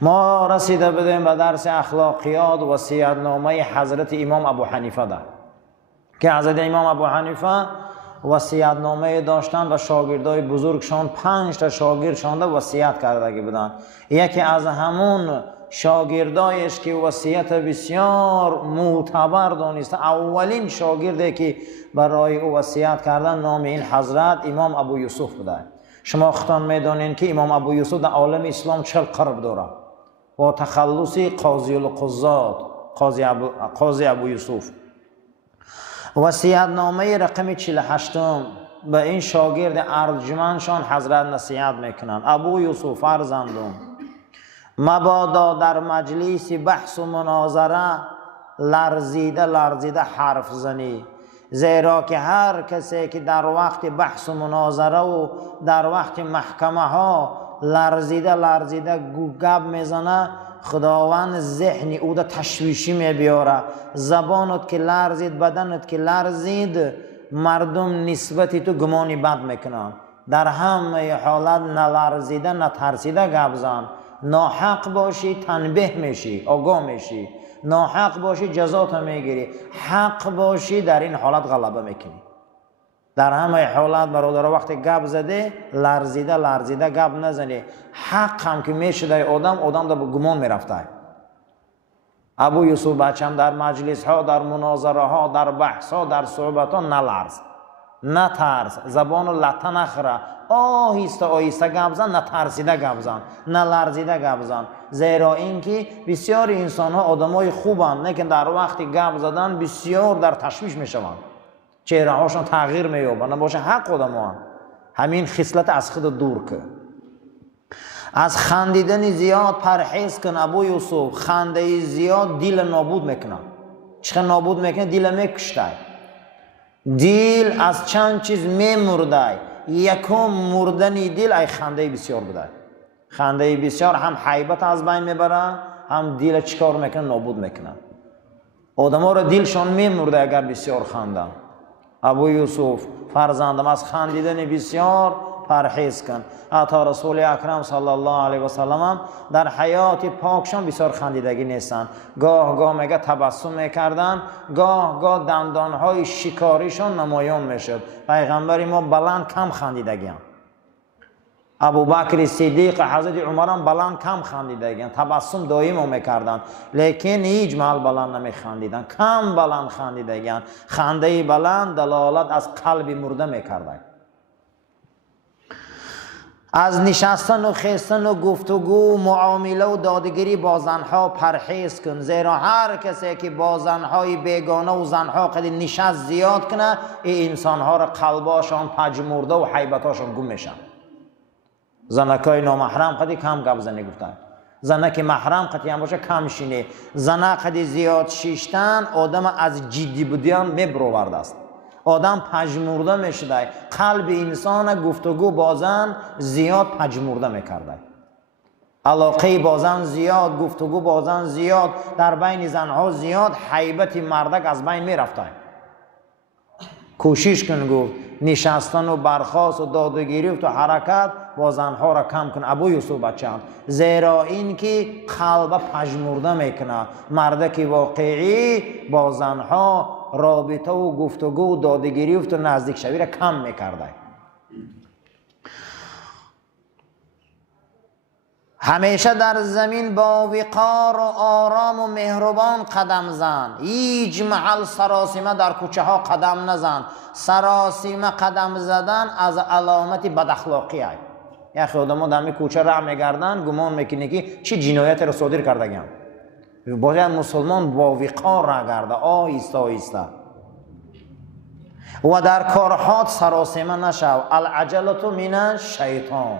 ما رسیده بدیم به درس اخلاقیات وصیت‌نامه حضرت امام ابو حنیفه ده که حضرت امام ابو حنیفه وصیت‌نامه داشتن و شاگردای بزرگشان 5 تا شاگردشان ده وصیت کرده بودن. یکی از همون شاگردایش که وصیت بسیار معتبر دانسته، اولین شاگردی که برای او وصیت کردن، نام این حضرت امام ابو یوسف بوده. شما خودتان میدونین که امام ابو یوسف در عالم اسلام 40 قرب داره و تخلصی قاضی القضات، قاضی ابو یوسف. وصیت نامه رقم 48 به این شاگرد ارجمندشان حضرت نصیحت میکنن: ابو یوسف فرزندم، مبادا در مجلس بحث و مناظره لرزیده حرف زنی، زیرا که هر کسی که در وقت بحث و مناظره و در وقت محکمه ها لرزیده گپ میزنه، خداوند ذهن او دا تشویشی میبیاره. زبانت که لرزید، بدنت که لرزید، مردم نسبت تو گمانی بد میکنن. در همه حالت نلرزیده نترسیده گپ زن. ناحق باشی تنبیه میشی، آگاه میشی. ناحق باشی جزات میگیری. حق باشی در این حالت غلبه میکنی. در همه حالت برادر وقتی گپ زده لرزیده گپ نزنی. حق هم که میشه در آدم در گمان میرفته. ابو یوسف بچم در مجلس ها، در مناظره ها، در بحث ها، در صحبت ها نلرز، نترس، زبان لطه نخره، آهسته گپ زن، نترسیده گپ زن، نلرزیده گپ زن. زیرا اینکه بسیار انسان ها آدمای خوبند، لیکن در وقت گپ زدن بسیار در تشویش میشوند، چهره هاشون تغییر مییابند. نباشه حق آدم. همین خصلت از خود دور که از خندیدن زیاد پرهیز کن. ابو یوسف، خنده زیاد دل نابود میکنه. چه نابود میکنه؟ دل میکشته. دل از چند چیز میمرده. یکم مردن دل ای خنده بسیار بوده. خنده بسیار هم حیبت از بین میبره، هم دل چکار میکنه؟ نابود میکنه. آدم ها را دلشان میمرده اگر بسیار خندن. ابو یوسف فرزندم، از خندیدن بسیار پرهیز کن. حتی رسول اکرم صلی الله علیه و سلم در حیات پاکشان بسیار خندیدگی نیستن. گاه میگه تبسم میکردن، گاه دندانهای شکاریشان نمایان میشد. پیغمبر ما بلند کم خندیدگی هم. ابو بکر صدیق، حضرت عمر هم بلند کم خندیدگی، تبسم دائم میکردن، لیکن هیچ محل بلند نمیخندیدن، کم بلند خندیدگی. خنده بلند دلالت از قلب مرده میکردن. از نشستن و خیستن و گفتگو، معامله و دادگیری با زنها پرهیز کن، زیرا هر کسی که با زنهای بیگانه و زنها قد نشست زیاد کنه، این انسانها را قلباشان پژمرده و حیبتاشان گم میشن. زنکای نامحرم قدی کم گپ زنی گفتن، زنک محرم قدی هم باشه کم شینه. زنک قدی زیاد شیشتن آدم از جدی بودن میبرورده است. آدم پژمرده میشده. قلب انسان گفتگو با زن زیاد پژمرده میکرده. علاقه با زن زیاد، گفتگو با زن زیاد، در بین زنها زیاد، حیبت مردک از بین میرفته. کوشش کن گفت نشستن و برخاست و دادگیری و حرکت با زنها را کم کن ابو یوسف بچم، زیرا این که قلب پژمرده میکنه. مردک واقعی با زنها رابطه و گفتگو و دادگیری و نزدیک شوی را کم میکرده. همیشه در زمین با وقار و آرام و مهربان قدم زن. هیچ محل سراسیمه در کوچه ها قدم نزن. سراسیمه قدم زدن از علامت بد اخلاقی است. یا خودمون در کوچه راه میگردن، گمان میکنه که چی جنایت را صادر کردگم. باید مسلمان با وقار راه گرده، آهسته. و در کارهات سراسیمه نشو. العجلة من الشیطان.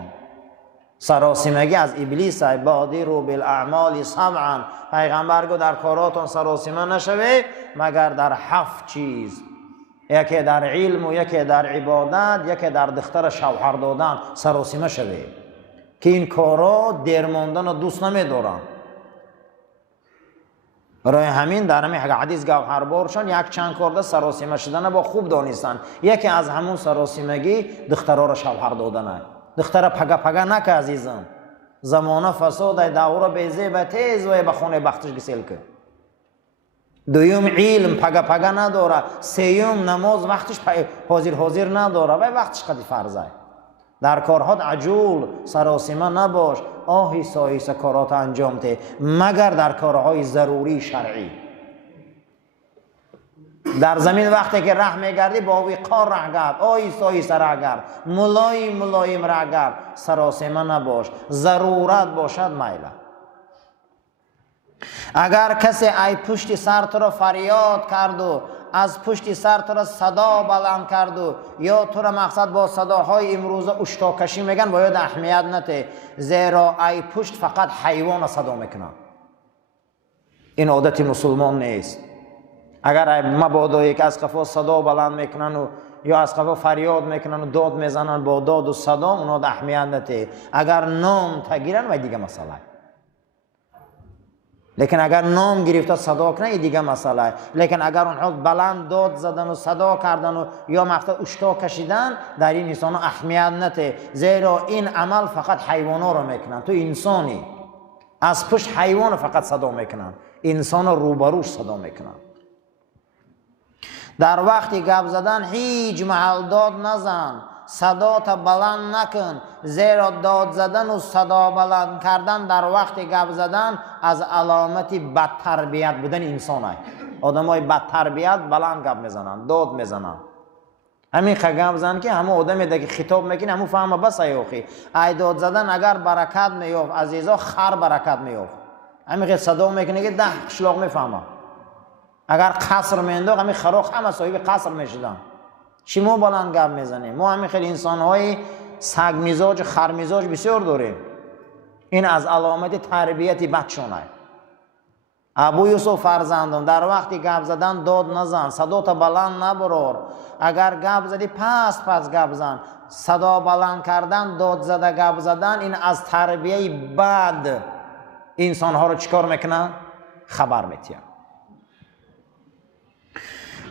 سراسیمگی از ابلیس. بادروا بالاعمال سبعا. پیغمبر گفت در کاراتون سراسیمه نشوید مگر در 7 چیز. یکی در علم و یکی در عبادت، یکی در دختر شوهر دادن. سراسیمه شوید که این کارا دیر ماندن دوست نمیدارن. برای همین در همین حدیث گوهربارشان یک چند کار سراسیمه شدن با خوب دانستن. یکی از همون سراسیمگی دخترها را شوهر دادن. دختر پگه نکه عزیزم. زمانه فساد دور بیزه به تیز و به خونه بختش گسیل که دویم علم پگا نداره، سیوم نماز وقتش حاضر نداره و وقتش قدی فرضه. در کارهات عجول سراسیمه نباش، آهسته کارات انجام ده مگر در کارهای ضروری شرعی. در زمین وقتی که ره میگردی با وقار ره گرد، آهسته ره گرد، ملایم ره گرد، سراسیمه نباش. ضرورت باشد میله. اگر کسی ای پشت سر تو را فریاد کرد و از پشت سر تو را صدا بلند کرد و یا تو را مقصد با صداهای امروزه اشتاکشی میگن باید اهمیت نده، زیرا ای پشت فقط حیوان صدا میکنن. این عادت مسلمان نیست. اگر مبادا یک از قفا صدا بلند میکنن و یا از قفا فریاد میکنن و داد میزنن با داد و صدا، اونا اهمیت نده. اگر نام تگیرن و دیگه مسئله، لیکن اگر نام گرفته صدا کنه این دیگه مسئله. لیکن اگر اونها بلند داد زدن و صدا کردن و یا مقصد اشتا کشیدن، در این انسان اهمیت نده، زیرا این عمل فقط حیوانا رو میکنن. تو انسانی از پشت حیوان فقط صدا میکنن، انسان روبروش صدا میکنن. در وقتی گپ زدن هیچ محل داد نزن، صدا تا بلند نکن، زیرا داد زدن و صدا بلند کردن در وقت گپ زدن از علامت بد تربیت بودن انسان است. آدمای بد تربیت بلند گپ میزنن، داد میزنن. همین گپ زدن که همه آدمی که خطاب میکنه همون فهمه بس ایوخی. ای داد زدن اگر برکت میافت عزیزا، خر برکت میافت. همین صدا میکنه که 10 قشلاق میفهمه. اگر قصر مینداخت همین خراخ همه صاحب قصر میشدن. چی ما بلند گپ میزنیم؟ ما همین خیلی انسان‌های سگ مزاج، خر مزاج بسیار داریم. این از علامت تربیت بچونه. ابو یوسف فرزندم در وقتی گپ زدن داد نزن، صدا تا بلند نبرار. اگر گپ زدی پس گپ زن. صدا بلند کردن، داد زده گپ زدن، این از تربیت بد انسان‌ها رو چیکار میکنه؟ خبر میتیم.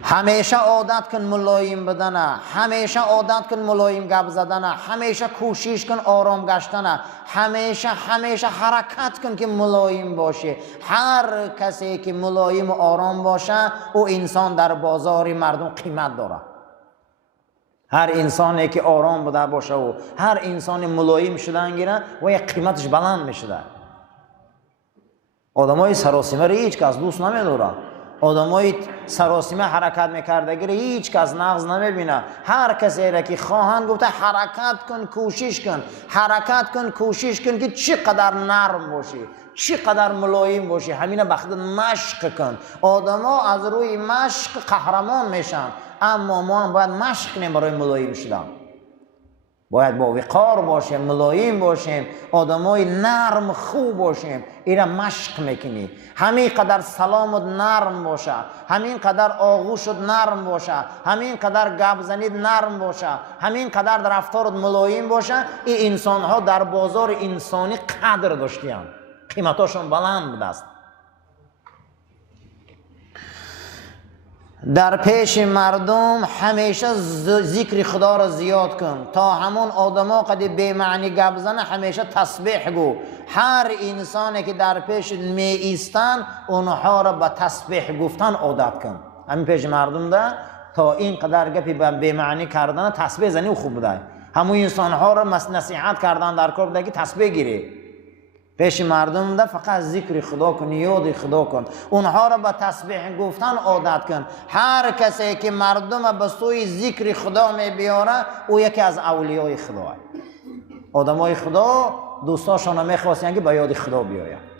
همیشه عادت کن ملایم بدنه، همیشه عادت کن ملایم گپ زدنه، همیشه کوشش کن آرام گشتنه، همیشه حرکت کن که ملایم باشه. هر کسی که ملایم و آرام باشه او انسان در بازار مردم قیمت داره. هر انسانی که آرام بوده باشه و هر انسانی ملایم شدن گیره و یک قیمتش بلند میشه. آدمای سراسیمه رو هیچ کس دوست نمیداره. آدمای سراسیمه حرکت میکردگی رو هیچ کس نقض نمیبینه. هر کسی را که خواهند گفته حرکت کن، کوشش کن، حرکت کن، کوشش کن که چقدر نرم باشی، چقدر ملایم باشی، همینه بخاطر مشق کن. آدما از روی مشق قهرمان میشن، اما ما هم باید مشق کنیم برای ملایم شدن. باید با وقار باشیم، ملایم باشیم، آدمای نرم خوب باشیم. اینا مشق میکنی. همین قدر سلامت نرم باشه، همین قدر آغوشت نرم باشه، همین قدر گپ زنید نرم باشه، همین قدر در رفتارت ملایم باشه. این انسان ها در بازار انسانی قدر داشتیان، قیمتاشون بلند بود است. در پیش مردم همیشه ذکر خدا را زیاد کن تا همون آدما قد بی معنی گپ زنه همیشه تسبیح گو. هر انسانی که در پیش می ایستن اونها را به تسبیح گفتن عادت کن. همین پیش مردم ده تا این قدر گپی بی معنی کردن تسبیح زنی و خوب بوده. همون انسان ها را نصیحت کردن در کار بوده که تسبیح گیری. پیش مردم ده فقط ذکر خدا کن، یاد خدا کن، اونها را به تسبیح گفتن عادت کن. هر کسی که مردم به سوی ذکر خدا می بیاره او یکی از اولیای خدا است. آدمای خدا دوستاشون میخواستن که به یاد خدا بیاید.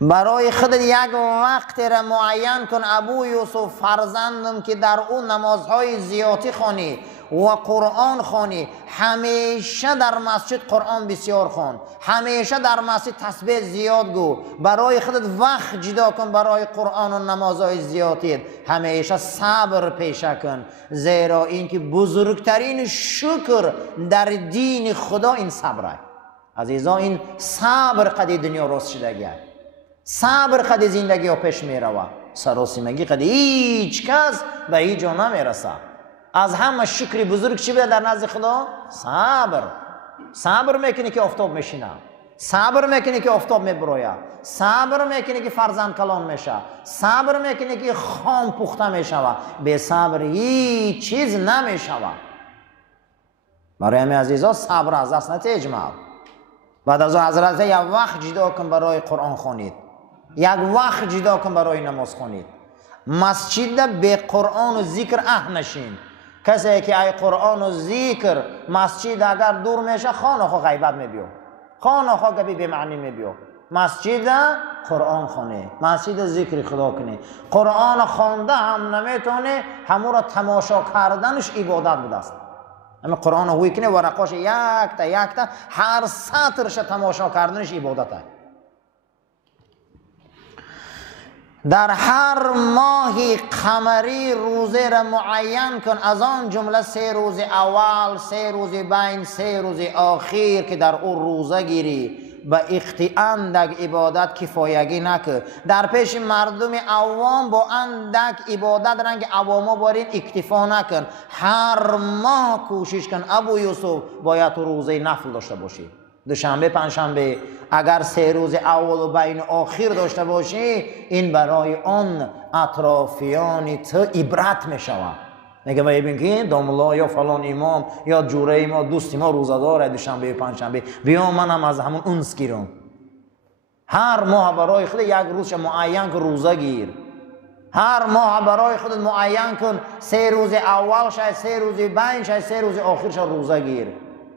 برای خود یک وقت را معین کن ابو یوسف فرزندم که در اون نمازهای زیادی خوانی و قرآن خوانی. همیشه در مسجد قرآن بسیار خوان، همیشه در مسجد تسبیح زیاد گو. برای خودت وقت جدا کن برای قرآن و نمازهای زیادی. همیشه صبر پیشه کن، زیرا اینکه بزرگترین شکر در دین خدا این صبره. عزیزان این صبر قدی دنیا راست شدگی است. صبر قدی زندگی ها پیش می روه. سراسیمگی قدی هیچ کس به هیچ جا نمی رسه. از همه شکری بزرگ چی بیاد در نزد خدا؟ صبر. صبر میکنی که آفتاب میشینه، صبر میکنی که آفتاب میبروید، صبر میکنی که فرزند کلان میشه، صبر میکنی که خام پخته میشود. به صبر هیچ چیز نمیشود. برای همین عزیزا صبر از دست ندید اجماع. بعد از حضرت یک وقت جدا کن برای قرآن خوانید، یک وقت جدا کن برای نماز خوانید. مسجد به قرآن و ذکر نشین. کسی که ای قرآن و ذکر مسجد اگر دور میشه خانه خو غیبت میبیو، خانه خو گبی به معنی میبیو. مسجد قرآن خونه، مسجد ذکر خدا کنی. قرآن خوانده هم نمیتونه، همون را تماشا کردنش عبادت بوده است. همین قرآن هوی کنه ورقاش یک تا هر سطرش تماشا کردنش عبادت است. در هر ماهی قمری روزه را معین کن، از آن جمله 3 روز اول، 3 روز بین، 3 روز آخر که در او روزه گیری. با اختی اندک عبادت کفایگی نکن. در پیش مردم عوام با اندک عبادت رنگ عواما بارین اکتفا نکن. هر ماه کوشش کن ابو یوسف باید تو روزه نفل داشته باشی. دوشنبه پنجشنبه اگر 3 روز اول و بین آخر داشته باشی، این برای آن اطرافیان تو عبرت می شود. میگه ببین که داملا یا فلان امام یا جوره ما دوستی ما روزه داره دوشنبه پنجشنبه، بیا منم از همون اونس گیرم. هر ماه برای خود یک روز معین کن روزه گیر. هر ماه برای خودت معین کن 3 روز اول شاید 3 روز بین شاید 3 روز آخر شاید روزه گیر.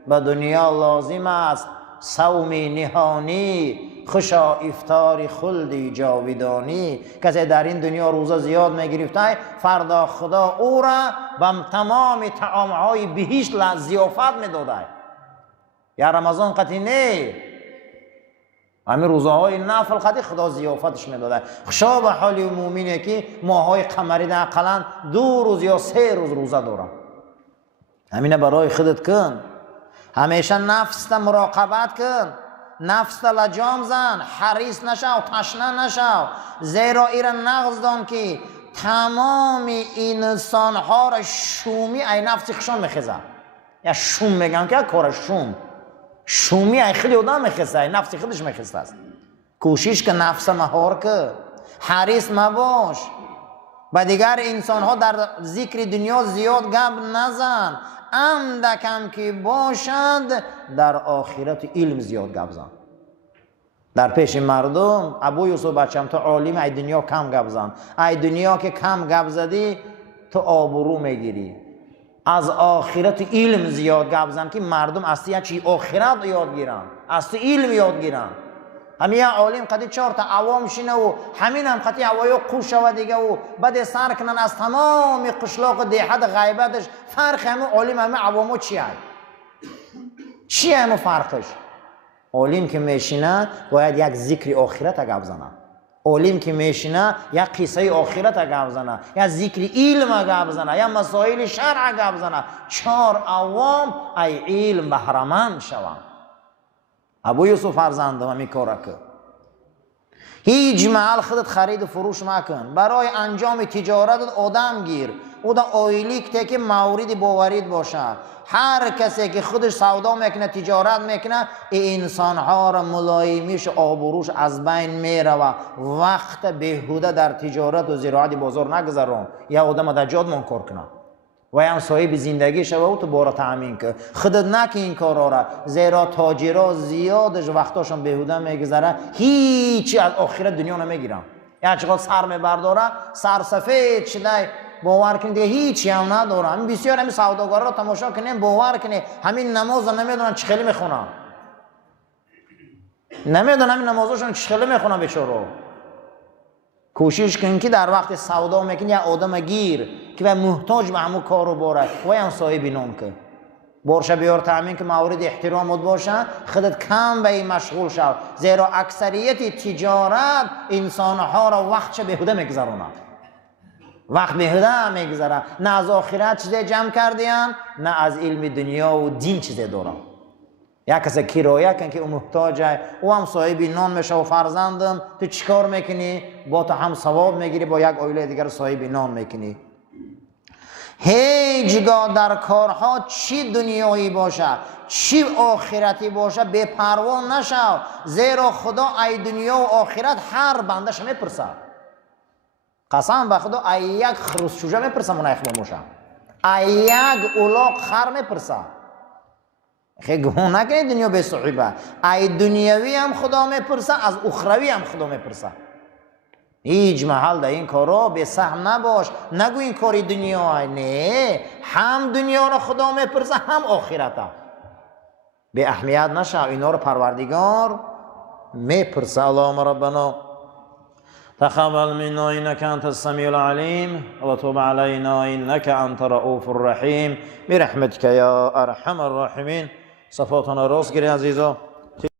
به دنیا لازم است صومی نهانی، خوشا افطار خلدی جاودانی. کسی در این دنیا روزه زیاد میگرفته، فردا خدا او را به تمام طعامهای بهشت ضیافت میداده. یا رمضان قطعی نه، همین روزهای نفل قطعی خدا ضیافتش میداده. خوشا به حال مومینه که ماهای قمری اقلا 2 روز یا 3 روز روزه داره. همینه برای خودت کن. همیشه نفس تا مراقبت کن، نفس تا لجام زن، حریص نشو، تشنه نشو. زیرا ایرا نغز دان که تمام انسان ها را شومی ای نفسی خشان میخیزه. یا شوم میگن که کار شومی ای خیلی آدم میخیزه، ای نفسی خودش میخیزه است. کوشش که نفس مهار که، حریص مباش. و دیگر انسان ها در ذکر دنیا زیاد گپ نزن، اندکم که باشد در آخرت علم زیاد گپ زن. در پیش مردم ابو یوسف بچم تو عالم ای دنیا کم گپ زن. ای دنیا که کم گپ زدی تو آبرو میگیری. از آخرت علم زیاد گپ زن که مردم اصلی چی آخرت یاد گیرن، اصلی علم یاد گیرن. همین عالم قدی 4 تا عوام شینه و همین هم قطعی هوایو قوش و دیگه و بعد سر کنن از تمام قشلاق و دیحت غیبتش. فرق همه عالم همه عوامو چیه؟ چیه همه فرقش؟ عالم که میشینه باید یک ذکر آخرت گپ زنه. عالم که میشینه یک قصه آخرت گپ زنه، یا ذکر علم گپ زنه، یا مسائل شرع گپ زنه. 4 عوام ای علم بهره‌مند شوند. ابو یوسف فرزندم همی کارا که هیچ محل خودت خرید و فروش مکن. برای انجام تجارت آدم گیر، او دا آیلیک که مورد باورید باشه. هر کسی که خودش سودا میکنه تجارت میکنه، این انسان ها را ملایمیش آبروش از بین میره و وقت بهوده در تجارت و زراعت بازار نگذرون. یا آدم در جاد منکر کنه و هم صاحب زندگی شوه و تو بارا تأمین که خودت نکی این کارا را. زیرا تاجرها زیادش وقتاشون بهوده میگذره، هیچی از آخرت دنیا نمیگیرن. یا چقدر سر میبرداره سر سفید شده باور کنید دیگه هیچی هم نداره. همین بسیار همین سوداگرا را تماشا کنیم باور کنید همین نماز نمیدونن چه خیلی میخونن، نمیدونن همین نمازشون چه خیلی میخونن بیچاره. کوشش کن که در وقت سودا میکنی یا آدم گیر که به محتاج به همون کار رو باره و هم صاحب نام که برشه بیار تامین که مورد احترامت باشه، خودت کم به این مشغول شو. زیرا اکثریت تجارت انسانها را وقت بهوده میگذرونه، وقت بهوده میگذره. نه از آخرت چیزی جمع کردین، نه از علم دنیا و دین چیزی دارن. یک کسی کرایه کن که او محتاجه، او هم صاحب نان میشه و فرزندم تو چیکار میکنی؟ با تو هم ثواب میگیری، با یک عائله دیگر صاحب نان میکنی. هیچگاه در کارها چی دنیایی باشه چی آخرتی باشه بپروا نشو، زیرا خدا ای دنیا و آخرت هر بندش میپرسه. قسم به خدا ای یک خرسچوجه میپرسه منایخ موشه، ای یک اولاق خر میپرسه. خیلی گمون نکنید دنیا به صحیبه، ای دنیاوی هم خدا میپرسه، از اخروی هم خدا میپرسه. هیچ محل در این کارا به سهم نباش، نگو این کاری دنیا، نه، هم دنیا رو خدا میپرسه هم آخرت. به اهمیت نشو، اینا رو پروردگار میپرسه. اللهم ربنا تقبل منا انك انت السميع العليم وتب علينا انك انت الرؤوف الرحيم برحمتك يا ارحم الراحمين. صفاتنا راست گیری عزیزا.